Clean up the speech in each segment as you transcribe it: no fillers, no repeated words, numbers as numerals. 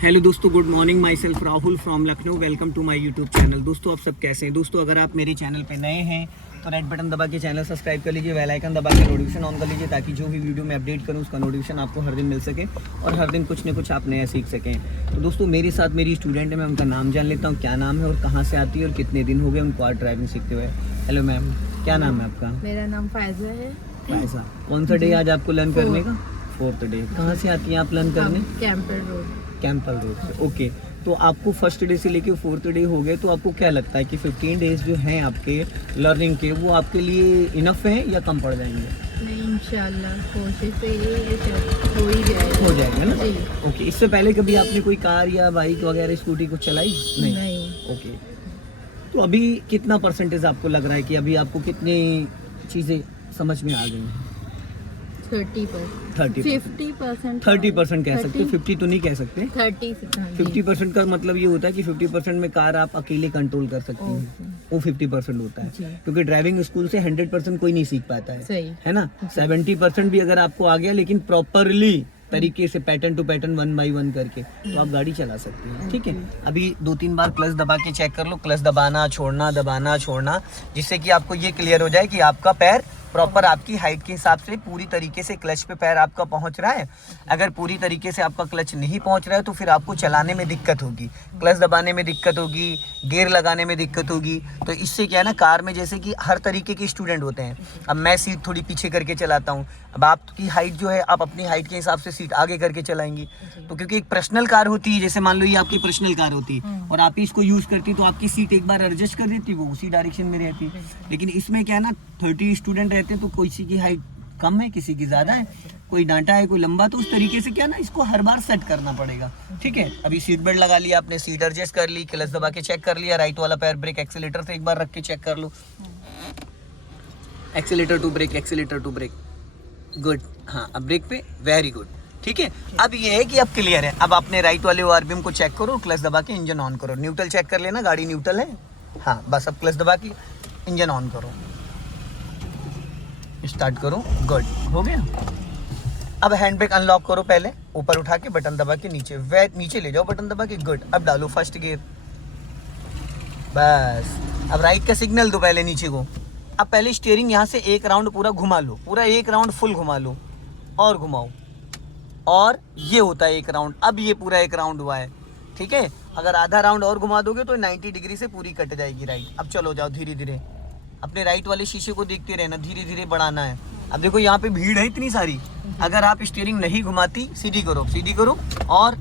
Hello दोस्तों, good morning. Myself Rahul from Lucknow. Welcome to my YouTube channel. दोस्तों, आप सब कैसे हैं? दोस्तों, अगर आप मेरे चैनल पे नए हैं तो रेड बटन दबा के चैनल सब्सक्राइब कर लीजिए, बेल आइकन दबा के नोटिफिकेशन ऑन कर लीजिए, ताकि जो भी वीडियो मैं अपडेट करूं उसका नोटिफिकेशन आपको हर दिन मिल सके और हर दिन कुछ न कुछ आप नया सीख सकें। तो दोस्तों, मेरे साथ मेरी स्टूडेंट है, मैं उनका नाम जान लेता हूँ। क्या नाम है और कहाँ से आती है और कितने दिन हो गए उनको आज ड्राइविंग सीखते हुए। हेलो मैम, क्या नाम है आपका? मेरा नाम फायजा है। फायजा, कौन सा डे आज आपको लर्न करने का? 4th day. कहाँ से आती हैं आप लर्न करने? कैंपल रोड। कैंपल रोड से। ओके, तो आपको फर्स्ट डे से लेके 4th डे हो गए, तो आपको क्या लगता है कि 15 डेज जो हैं आपके लर्निंग के, वो आपके लिए इनफ है या कम पड़ जाएंगे? नहीं, इंशाल्लाह कोशिश तो ये है कि हो ही जाएगा। हो जाएगा ना? जी। ओके, इससे पहले कभी आपने कोई कार या बाइक वगैरह स्कूटी को चलाई? नहीं। ओके, तो अभी कितना परसेंटेज आपको लग रहा है कि अभी आपको कितनी चीज़ें समझ में आ गई हैं? 30%। 50%। 30% कह सकते, 50 तो नहीं कह सकते। 50% का मतलब ये होता है कि 50% में कार आप अकेले कंट्रोल कर सकती हैं, वो 50% होता है। क्योंकि ड्राइविंग स्कूल से 100% कोई नहीं सीख पाता है, सही है ना? 70% भी अगर आपको आ गया, लेकिन प्रॉपरली तरीके से पैटर्न टू पैटर्न 1 by 1 करके, तो आप गाड़ी चला सकते हैं। ठीक है, अभी 2-3 बार क्लच दबा के चेक कर लो, क्लच दबाना छोड़ना, जिससे कि आपको ये क्लियर हो जाए कि आपका पैर प्रॉपर आपकी हाइट के हिसाब से पूरी तरीके से क्लच पे पैर आपका पहुंच रहा है। अगर पूरी तरीके से आपका क्लच नहीं पहुंच रहा है तो फिर आपको चलाने में दिक्कत होगी, क्लच दबाने में दिक्कत होगी, गियर लगाने में दिक्कत होगी। तो इससे क्या है ना, कार में जैसे कि हर तरीके के स्टूडेंट होते हैं। अब मैं सीट थोड़ी पीछे करके चलाता हूँ, अब आपकी हाइट जो है, आप अपनी हाइट के हिसाब से सीट आगे करके चलाएंगी। तो क्योंकि एक पर्सनल कार होती है, जैसे मान लो ये आपकी पर्सनल कार होती है और आप ही इसको यूज़ करती, तो आपकी सीट एक बार एडजस्ट कर देती, वो उसी डायरेक्शन में रहती। लेकिन इसमें क्या है ना, 30 स्टूडेंट रहते हैं, तो किसी की हाइट कम है, किसी की ज़्यादा है, कोई डांटा है, कोई लंबा, तो उस तरीके से क्या ना, इसको हर बार सेट करना पड़ेगा। ठीक है, अभी सीट बेल्ट लगा लिया आपने, सीट एडजस्ट कर ली, क्लच दबा के चेक कर लिया, राइट वाला पैर ब्रेक एक्सीलेटर से एक बार रख के चेक कर लो, एक्सीलेटर टू ब्रेक, गुड। हाँ, अब ब्रेक पे, वेरी गुड। ठीक है, अब ये है कि अब क्लियर है। अब आपने राइट वाले ORBM को चेक करो, क्लच दबा के इंजन ऑन करो, न्यूट्रल चेक कर लेना, गाड़ी न्यूट्रल है। हाँ बस, अब क्लच दबा के इंजन ऑन करो, स्टार्ट करो, गुड, हो गया। अब हैंड ब्रेक अनलॉक करो, पहले ऊपर उठा के बटन दबा के नीचे ले जाओ, बटन दबा के, गुड। अब डालो फर्स्ट गियर, बस। अब राइट का सिग्नल दो पहले नीचे को। अब पहले स्टीयरिंग यहाँ से एक राउंड पूरा घुमा लो, पूरा एक राउंड फुल घुमा लो और घुमाओ, और ये होता है एक राउंड। अब ये पूरा एक राउंड हुआ है। ठीक है, अगर आधा राउंड और घुमा दोगे तो 90 डिग्री से पूरी कट जाएगी राइट। अब चलो जाओ धीरे धीरे, अपने राइट वाले शीशे को देखते रहना, धीरे धीरे बढ़ाना है। अब देखो यहाँ पे भीड़ है इतनी सारी, अगर आप स्टीयरिंग नहीं घुमाती, सीधी करो और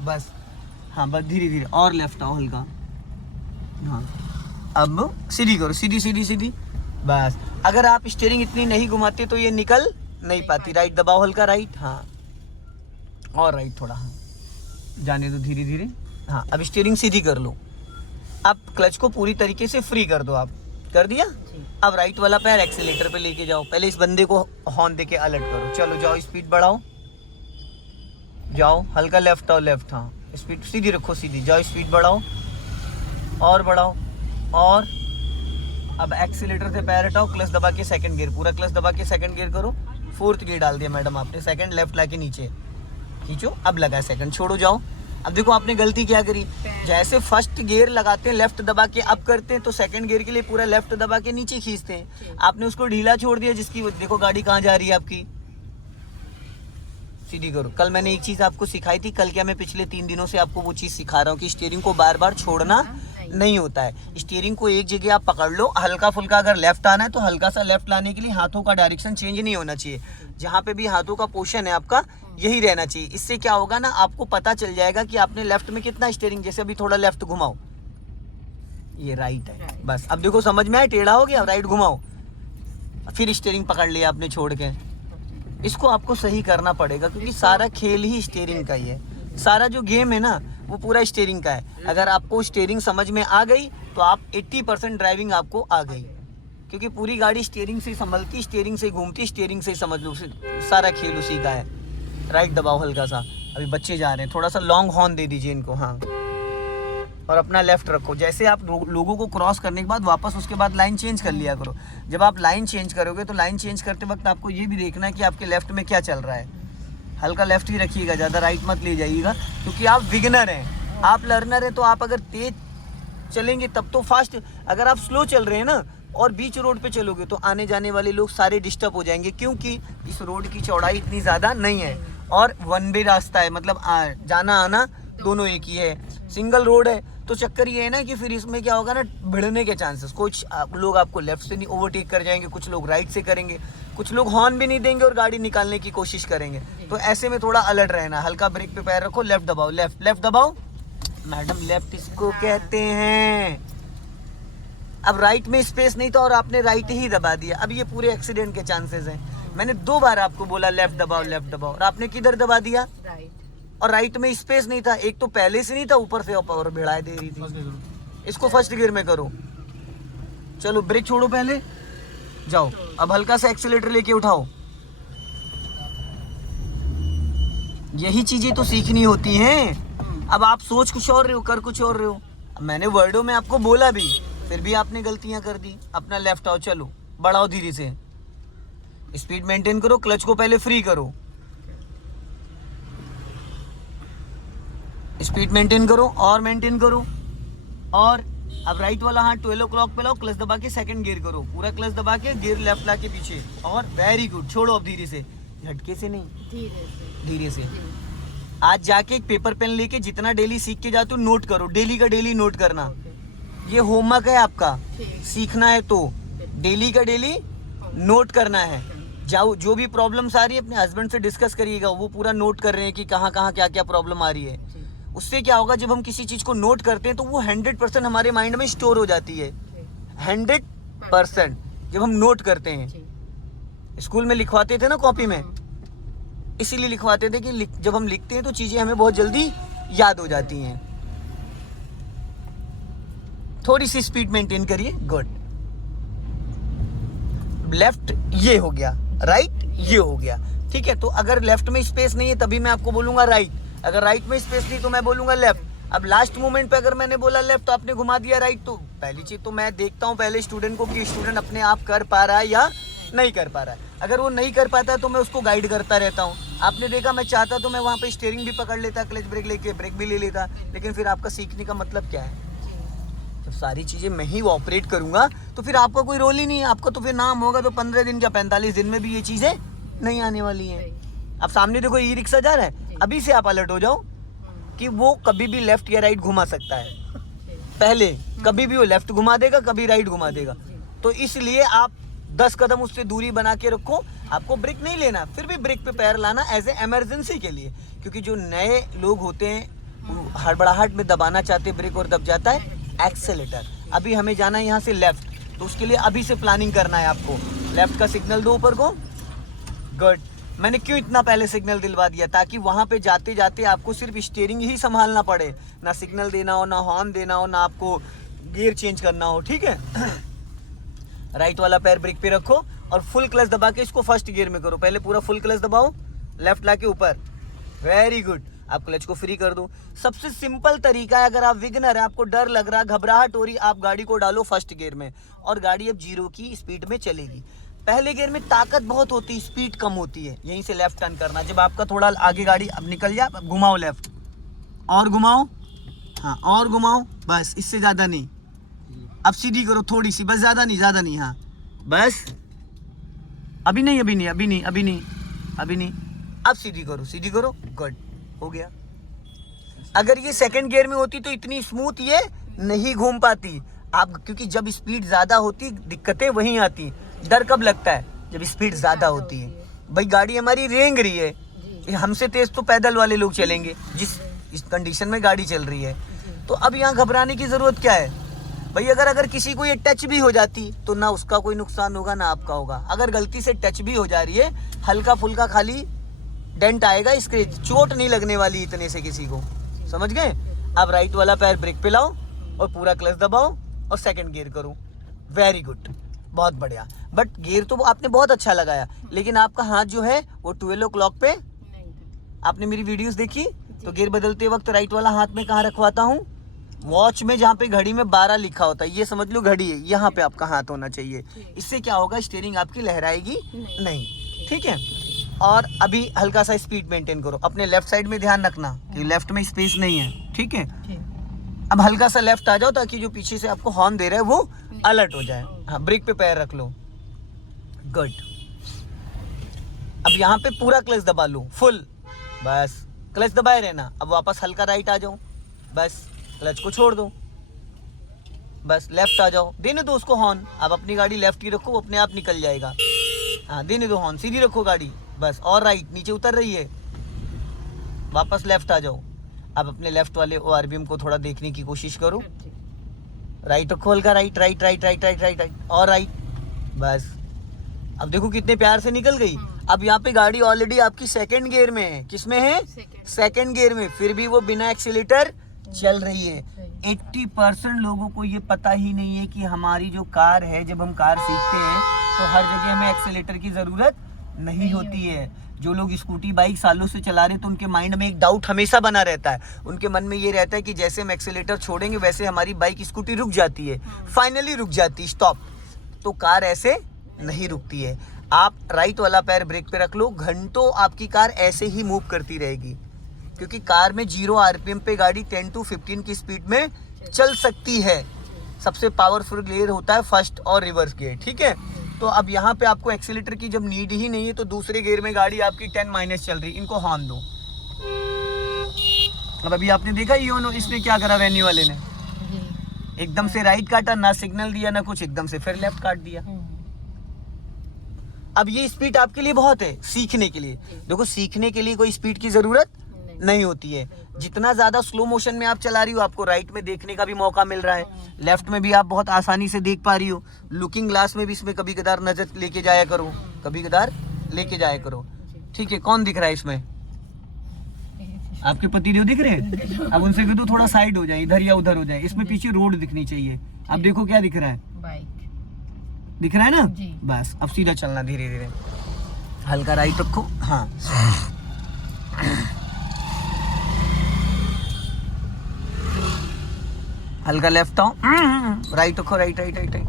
बस। हाँ बस, धीरे धीरे और लेफ्ट आओ हल्का। हाँ, अब सीधी करो, सीधी बस। अगर आप स्टीयरिंग इतनी नहीं घुमाते तो ये निकल नहीं पाती। राइट दबाओ हल्का, राइट, हाँ, और राइट थोड़ा, हाँ, जाने दो धीरे धीरे। हाँ, अब स्टीयरिंग सीधी कर लो। अब क्लच को पूरी तरीके से फ्री कर दो, आप कर दिया। अब राइट वाला पैर एक्सीलेटर पे लेके जाओ, पहले इस बंदे को हॉर्न देके अलर्ट करो। चलो जाओ, स्पीड बढ़ाओ, जाओ हल्का लेफ्ट आओ, लेफ्ट, हाँ, स्पीड सीधी रखो, सीधी जाओ, स्पीड बढ़ाओ और बढ़ाओ, और अब एक्सीलेटर से पैर हटाओ, क्लच दबा के सेकंड गियर, पूरा क्लच दबा के सेकंड गियर करो। 4th गियर डाल दिया मैडम आपने, सेकंड लेफ्ट ला के नीचे खींचो, अब लगा सेकंड, छोड़ो जाओ। अब देखो आपने गलती क्या करी, जैसे फर्स्ट गियर लगाते हैं लेफ्ट दबा के अप करते हैं, तो सेकंड गियर के लिए पूरा लेफ्ट दबा के नीचे खींचते हैं। आपने उसको ढीला छोड़ दिया, जिसकी देखो गाड़ी कहाँ जा रही है आपकी। सीधी करो। कल मैंने एक चीज़ आपको सिखाई थी, कल क्या, मैं पिछले 3 दिनों से आपको वो चीज़ सिखा रहा हूँ कि स्टीयरिंग को बार बार छोड़ना नहीं होता है। स्टीयरिंग को एक जगह आप पकड़ लो, हल्का फुल्का अगर लेफ्ट आना है तो हल्का सा लेफ्ट लाने के लिए हाथों का डायरेक्शन चेंज नहीं होना चाहिए। जहाँ पे भी हाथों का पोर्शन है आपका, यही रहना चाहिए। इससे क्या होगा ना, आपको पता चल जाएगा कि आपने लेफ्ट में कितना स्टीयरिंग, जैसे अभी थोड़ा लेफ्ट घुमाओ, ये राइट है, बस। अब देखो समझ में आया, टेढ़ा हो गया, राइट घुमाओ, फिर स्टीयरिंग पकड़ लिया आपने छोड़ के। इसको आपको सही करना पड़ेगा, क्योंकि सारा खेल ही स्टीयरिंग का ही है, सारा जो गेम है ना वो पूरा स्टीयरिंग का है। अगर आपको स्टीयरिंग समझ में आ गई तो आप 80% ड्राइविंग आपको आ गई, क्योंकि पूरी गाड़ी स्टीयरिंग से संभलती, स्टीयरिंग से घूमती, स्टीयरिंग से समझ लो सारा खेल उसी का है। राइट दबाओ हल्का सा, अभी बच्चे जा रहे हैं, थोड़ा सा लॉन्ग हॉर्न दे दीजिए इनको, हाँ, और अपना लेफ्ट रखो। जैसे आप लोगों को क्रॉस करने के बाद वापस उसके बाद लाइन चेंज कर लिया करो। जब आप लाइन चेंज करोगे तो लाइन चेंज करते वक्त आपको ये भी देखना है कि आपके लेफ्ट में क्या चल रहा है। हल्का लेफ्ट ही रखिएगा, ज़्यादा राइट मत ले जाइएगा, क्योंकि आप बिगिनर हैं। आप लर्नर हैं तो आप अगर तेज चलेंगे तब तो फास्ट, अगर आप स्लो चल रहे हैं ना और बीच रोड पे चलोगे तो आने जाने वाले लोग सारे डिस्टर्ब हो जाएंगे, क्योंकि इस रोड की चौड़ाई इतनी ज़्यादा नहीं है और वन वे रास्ता है, मतलब जाना आना दोनों एक ही है। सिंगल रोड है तो चक्कर ये है ना कि फिर इसमें क्या होगा ना, भिड़ने के चांसेस, कुछ लोग आपको लेफ्ट से नहीं ओवरटेक कर जाएंगे, कुछ लोग राइट से करेंगे, कुछ लोग हॉर्न भी नहीं देंगे और गाड़ी निकालने की कोशिश करेंगे। तो ऐसे में थोड़ा अलर्ट रहना, हल्का ब्रेक पे पैर रखो, लेफ्ट दबाओ, लेफ्ट लेफ्ट दबाओ मैडम, लेफ्ट इसको कहते हैं। अब राइट में स्पेस नहीं था और आपने राइट ही दबा दिया, अब ये पूरे एक्सीडेंट के चांसेस हैं। मैंने 2 बार आपको बोला लेफ्ट दबाओ और आपने किधर दबा दिया, राइट। और राइट में स्पेस नहीं था, एक तो पहले से नहीं था, ऊपर से और भिड़ाए दे रही थी। इसको फर्स्ट गियर में करो, चलो ब्रेक छोड़ो पहले, जाओ अब हल्का सा एक्सीलेटर लेके उठाओ। यही चीजें तो सीखनी होती हैं। अब आप सोच कुछ और रहे हो, कर कुछ और रहे हो। मैंने वर्डों में आपको बोला भी, फिर भी आपने गलतियां कर दी। अपना लेफ्ट आओ, चलो बढ़ाओ धीरे से, स्पीड मेंटेन करो, क्लच को पहले फ्री करो, स्पीड मेंटेन करो और मेंटेन करो। और अब राइट वाला हाथ 12 o'clock पे लाओ, क्लच दबा के सेकंड गियर करो, पूरा क्लच दबा के गियर लेफ्ट ला के पीछे, और वेरी गुड। छोड़ो अब धीरे से, झटके से नहीं, धीरे से। आज जाके एक पेपर पेन लेके जितना डेली सीख के जाते हो नोट करो, डेली का डेली नोट करना। ये होमवर्क है आपका, सीखना है तो डेली का डेली नोट करना है। जाओ, जो भी प्रॉब्लम्स आ रही है अपने हस्बैंड से डिस्कस करिएगा, वो पूरा नोट कर रहे हैं कि कहाँ कहाँ क्या क्या प्रॉब्लम आ रही है। उससे क्या होगा, जब हम किसी चीज़ को नोट करते हैं तो वो 100% हमारे माइंड में स्टोर हो जाती है। 100% जब हम नोट करते हैं। स्कूल में लिखवाते थे ना कॉपी में, इसीलिए लिखवाते थे कि जब हम लिखते हैं तो चीज़ें हमें बहुत जल्दी याद हो जाती हैं। थोड़ी सी स्पीड मेंटेन करिए, गुड। लेफ्ट ये हो गया, राइट ये हो गया, ठीक है। तो अगर लेफ्ट में स्पेस नहीं है तभी मैं आपको बोलूंगा राइट, अगर राइट में स्पेस नहीं तो मैं बोलूंगा लेफ्ट। अब लास्ट मोमेंट पे अगर मैंने बोला लेफ्ट तो आपने घुमा दिया राइट, तो पहली चीज तो मैं देखता हूँ पहले स्टूडेंट को कि स्टूडेंट अपने आप कर पा रहा है या नहीं कर पा रहा है। अगर वो नहीं कर पाता है तो मैं उसको गाइड करता रहता हूँ। आपने देखा, मैं चाहता तो मैं वहाँ पे स्टीयरिंग भी पकड़ लेता, क्लच ब्रेक लेके ब्रेक भी ले लेता, लेकिन फिर आपका सीखने का मतलब क्या है? जब सारी चीज़ें मैं ही ऑपरेट करूँगा तो फिर आपका कोई रोल ही नहीं है। आपका तो फिर नाम होगा तो 15 दिन या 45 दिन में भी ये चीज़ें नहीं आने वाली हैं। अब सामने देखो ई रिक्शा जा रहा है, अभी से आप अलर्ट हो जाओ कि वो कभी भी लेफ्ट या राइट घुमा सकता है। पहले कभी भी वो लेफ्ट घुमा देगा, कभी राइट घुमा देगा। तो इसलिए आप 10 कदम उससे दूरी बना के रखो। आपको ब्रेक नहीं लेना, फिर भी ब्रेक पे पैर लाना एज ए एमरजेंसी के लिए, क्योंकि जो नए लोग होते हैं हड़बड़ाहट में दबाना चाहते ब्रेक और दब जाता है एक्सेलेटर। अभी हमें जाना है यहाँ से लेफ्ट, तो उसके लिए अभी से प्लानिंग करना है आपको। लेफ्ट का सिग्नल दो ऊपर को, गुड। मैंने क्यों इतना पहले सिग्नल दिलवा दिया, ताकि वहाँ पे जाते जाते आपको सिर्फ स्टीयरिंग ही संभालना पड़े, ना सिग्नल देना हो, ना हॉर्न देना हो, ना आपको गियर चेंज करना हो, ठीक है। राइट वाला पैर ब्रेक पे रखो और फुल क्लच दबा के इसको फर्स्ट गियर में करो। पहले पूरा फुल क्लच दबाओ, लेफ्ट ला के ऊपर, वेरी गुड। आप क्लच को फ्री कर दो। सबसे सिंपल तरीका है, अगर आप बिगिनर है, आपको डर लग रहा है, घबराहट हो रही, आप गाड़ी को डालो फर्स्ट गियर में और गाड़ी अब 0 की स्पीड में चलेगी। पहले गियर में ताकत बहुत होती है, स्पीड कम होती है। यहीं से लेफ्ट टर्न करना। जब आपका थोड़ा आगे गाड़ी अब निकल जाए, अब घुमाओ लेफ्ट और घुमाओ, हाँ और घुमाओ, बस इससे ज़्यादा नहीं। अब सीधी करो थोड़ी सी, बस, ज़्यादा नहीं, ज़्यादा नहीं, हाँ बस। अभी नहीं, अभी नहीं, अभी नहीं, अभी नहीं, अभी नहीं। अब सीधी करो, सीधी करो, गुड, हो गया। अगर ये सेकंड गियर में होती तो इतनी स्मूथ ये नहीं घूम पाती आप, क्योंकि जब स्पीड ज़्यादा होती दिक्कतें वहीं आती। डर कब लगता है? जब स्पीड ज़्यादा होती है। भाई गाड़ी हमारी रेंग रही है, हमसे तेज़ तो पैदल वाले लोग चलेंगे जिस कंडीशन में गाड़ी चल रही है। तो अब यहाँ घबराने की ज़रूरत क्या है भाई? अगर किसी को ये टच भी हो जाती तो ना उसका कोई नुकसान होगा ना आपका होगा। अगर गलती से टच भी हो जा रही है, हल्का फुल्का खाली डेंट आएगा, स्क्रैच, चोट नहीं लगने वाली इतने से किसी को, समझ गए? अब राइट वाला पैर ब्रेक पे लाओ और पूरा क्लच दबाओ और सेकंड गियर करो, वेरी गुड, बहुत बढ़िया। बट गियर तो आपने बहुत अच्छा लगाया, लेकिन आपका हाथ जो है वो 12 o'clock पे, आपने मेरी वीडियोस देखी तो गियर बदलते वक्त राइट वाला हाथ में कहाँ रखवाता हूँ? वॉच में, जहाँ पे घड़ी में 12 लिखा होता है, ये समझ लो घड़ी है, यहाँ पे आपका हाथ होना चाहिए। इससे क्या होगा, स्टीयरिंग आपकी लहराएगी नहीं, ठीक है। और अभी हल्का सा स्पीड मेंटेन करो, अपने लेफ्ट साइड में ध्यान रखना कि लेफ्ट में स्पेस नहीं है, ठीक है। अब हल्का सा लेफ्ट आ जाओ ताकि जो पीछे से आपको हॉर्न दे रहा है वो अलर्ट हो जाए। हाँ, ब्रेक पे पैर रख लो, गुड। अब यहाँ पे पूरा क्लच दबा लो फुल, बस क्लच दबाए रहना। अब वापस हल्का राइट आ जाओ, बस क्लच को छोड़ दो, बस लेफ्ट आ जाओ, देने दो उसको हॉर्न। अब अपनी गाड़ी लेफ्ट की रखो, वो अपने आप निकल जाएगा। हाँ, देने दो हॉर्न, सीधी रखो गाड़ी, बस। और राइट, नीचे उतर रही है, वापस लेफ्ट आ जाओ। अब अपने लेफ्ट वाले ORBM को थोड़ा देखने की कोशिश करो, राइट रखो हल्का, right right right right right right right और राइट, बस। अब देखो कितने प्यार से निकल गई। अब यहाँ पे गाड़ी ऑलरेडी आपकी सेकंड गियर में है, किसमें है? सेकंड गियर में, फिर भी वो बिना एक्सीलेटर चल रही है। 80% लोगों को ये पता ही नहीं है कि हमारी जो कार है, जब हम कार सीखते हैं तो हर जगह हमें एक्सीलेटर की जरूरत नहीं होती है। जो लोग स्कूटी बाइक सालों से चला रहे हैं तो उनके माइंड में एक डाउट हमेशा बना रहता है, उनके मन में ये रहता है कि जैसे हम एक्सीलेटर छोड़ेंगे वैसे हमारी बाइक स्कूटी रुक जाती है, फाइनली रुक जाती है, स्टॉप। तो कार ऐसे नहीं रुकती है। आप राइट वाला पैर ब्रेक पे रख लो, घंटों आपकी कार ऐसे ही मूव करती रहेगी, क्योंकि कार में 0 RPM पे गाड़ी 10 to 15 की स्पीड में चल सकती है। सबसे पावरफुल गियर होता है फर्स्ट और रिवर्स गियर, ठीक है। तो अब यहाँ पे आपको एक्सीलेटर की जब नीड ही नहीं है तो दूसरे गियर में गाड़ी आपकी 10- चल रही, इनको हॉर्न दो। अब अभी आपने देखा योनो, इसने क्या करा वेन्यू वाले ने, एकदम से राइट काटा, ना सिग्नल दिया ना कुछ, एकदम से फिर लेफ्ट काट दिया। अब ये स्पीड आपके लिए बहुत है सीखने के लिए। देखो, सीखने के लिए कोई स्पीड की जरूरत नहीं होती है। जितना ज्यादा स्लो मोशन में आप चला रही हो, आपको राइट में देखने का भी मौका मिल रहा है, लेफ्ट में भी आप बहुत आसानी से देख पा रही हो। लुकिंग ग्लास में भी इसमें कभी कदार नजर लेके जाया करो, कभी कदार लेके जाया करो, ठीक है। कौन दिख रहा है इसमें? आपके पतिदेव दिख रहे हैं? अब उनसे कह दो थोड़ा साइड हो जाए, इधर या उधर हो जाए। इसमें पीछे रोड दिखनी चाहिए। अब देखो क्या दिख रहा है, बाइक दिख रहा है ना? बस अब सीधा चलना, धीरे धीरे, हल्का राइट रखो। हाँ, हल्का लेफ्ट आओ, राइट रखो, राइट राइट राइट राइट।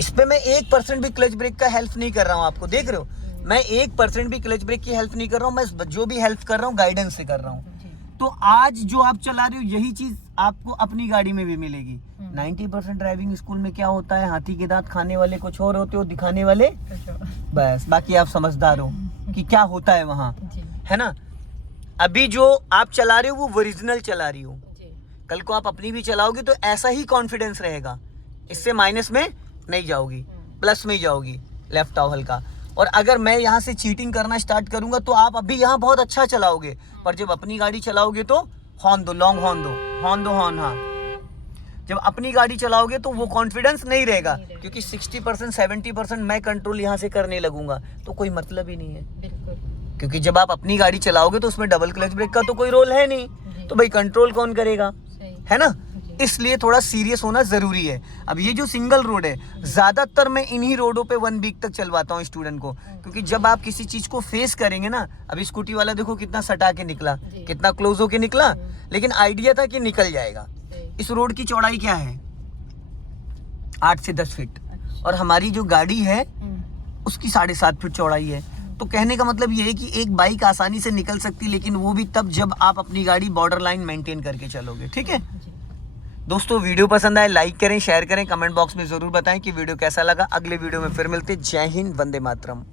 इस पे मैं 1% भी क्लच ब्रेक का हेल्प नहीं कर रहा हूँ, आपको देख रहे हो, मैं 1% भी क्लच ब्रेक की हेल्प नहीं कर रहा हूँ। मैं जो भी हेल्प कर रहा हूँ गाइडेंस से कर रहा हूँ। तो आज जो आप चला रहे हो यही चीज आपको अपनी गाड़ी में भी मिलेगी। 90% ड्राइविंग स्कूल में क्या होता है, हाथी के दांत खाने वाले कुछ और होते हो, दिखाने वाले बस, बाकी आप समझदार हो कि क्या होता है वहाँ, है ना। अभी जो आप चला रहे हो वो ओरिजिनल चला रही हो, कल को आप अपनी भी चलाओगे तो ऐसा ही कॉन्फिडेंस रहेगा, इससे माइनस में नहीं जाओगी, प्लस में ही जाओगी। लेफ्ट आओ हल्का। और अगर मैं यहाँ से चीटिंग करना स्टार्ट करूंगा तो आप अभी यहाँ बहुत अच्छा चलाओगे, पर जब अपनी गाड़ी चलाओगे तो हॉर्न दो, लॉन्ग हॉर्न दो, हॉर्न दो, हॉर्न। हाँ, जब अपनी गाड़ी चलाओगे तो वो कॉन्फिडेंस नहीं रहेगा, क्योंकि 60% 70% मैं कंट्रोल यहाँ से करने लगूंगा, तो कोई मतलब ही नहीं है। क्योंकि जब आप अपनी गाड़ी चलाओगे तो उसमें डबल क्लच ब्रेक का तो कोई रोल है नहीं, तो भाई कंट्रोल कौन करेगा, है ना। इसलिए थोड़ा सीरियस होना जरूरी है। अब ये जो सिंगल रोड है, ज्यादातर मैं इन्हीं रोडों पे 1 वीक तक चलवाता हूँ स्टूडेंट को, क्योंकि जब आप किसी चीज को फेस करेंगे ना, अभी स्कूटी वाला देखो कितना सटा के निकला, कितना क्लोज होके निकला, लेकिन आइडिया था कि निकल जाएगा। इस रोड की चौड़ाई क्या है? 8 से 10 फीट, और हमारी जो गाड़ी है उसकी 7.5 फीट चौड़ाई है। तो कहने का मतलब ये है कि एक बाइक आसानी से निकल सकती, लेकिन वो भी तब जब आप अपनी गाड़ी बॉर्डर लाइन मेंटेन करके चलोगे, ठीक है। दोस्तों, वीडियो पसंद आए लाइक करें, शेयर करें, कमेंट बॉक्स में जरूर बताएं कि वीडियो कैसा लगा। अगले वीडियो में फिर मिलते। जय हिंद, वंदे मातरम।